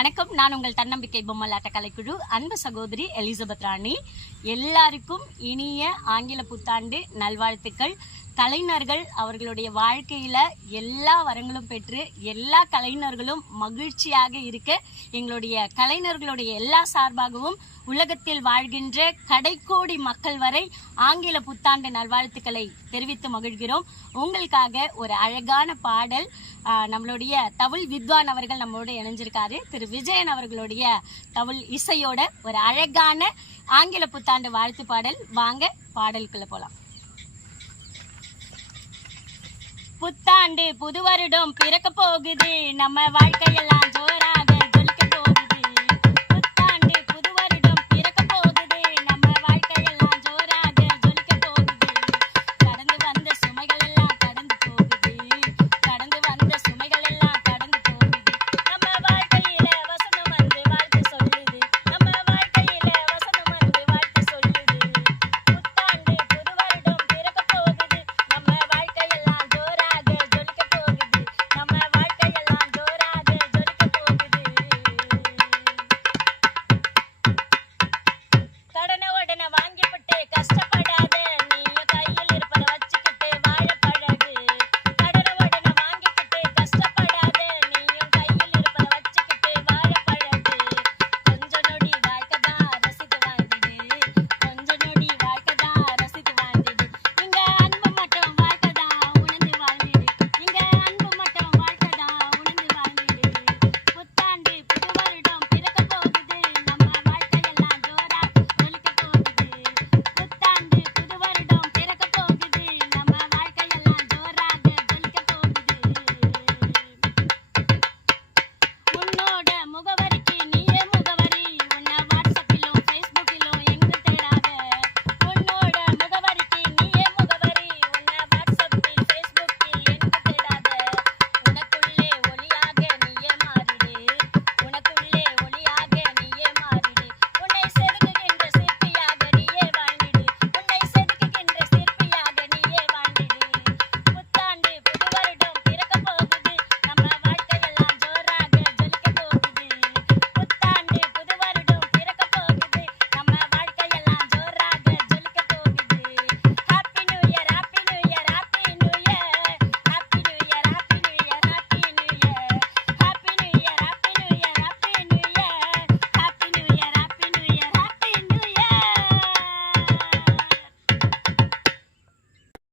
வணக்கம். நான் உங்கள் தன்னம்பிக்கை பொம்மலாட்ட கலைக்குழு அன்பு சகோதரி எலிசபெத் ராணி. எல்லாருக்கும் இனிய ஆங்கில புத்தாண்டு நல்வாழ்த்துக்கள். கலைஞர்கள் அவர்களுடைய வாழ்க்கையில எல்லா வரங்களும் பெற்று எல்லா கலைஞர்களும் மகிழ்ச்சியாக இருக்க. எங்களுடைய கலைஞர்களுடைய எல்லா சார்பாகவும் உலகத்தில் வாழ்கின்ற கடைக்கோடி மக்கள் வரை ஆங்கில புத்தாண்டு நல்வாழ்த்துக்களை தெரிவித்து மகிழ்கிறோம். உங்களுக்காக ஒரு அழகான பாடல் நம்மளுடைய தவுள் வித்வான் அவர்கள் நம்மளோட இணைஞ்சிருக்காரு. திரு விஜயன் அவர்களுடைய தவுள் இசையோட ஒரு அழகான ஆங்கில புத்தாண்டு வாழ்த்து பாடல். வாங்க பாடலுக்குள்ள போலாம். புத்தாண்டு புது வருடம் பிறக்க போகுது. நம்ம வாழ்க்கையெல்லாம் ஜோர்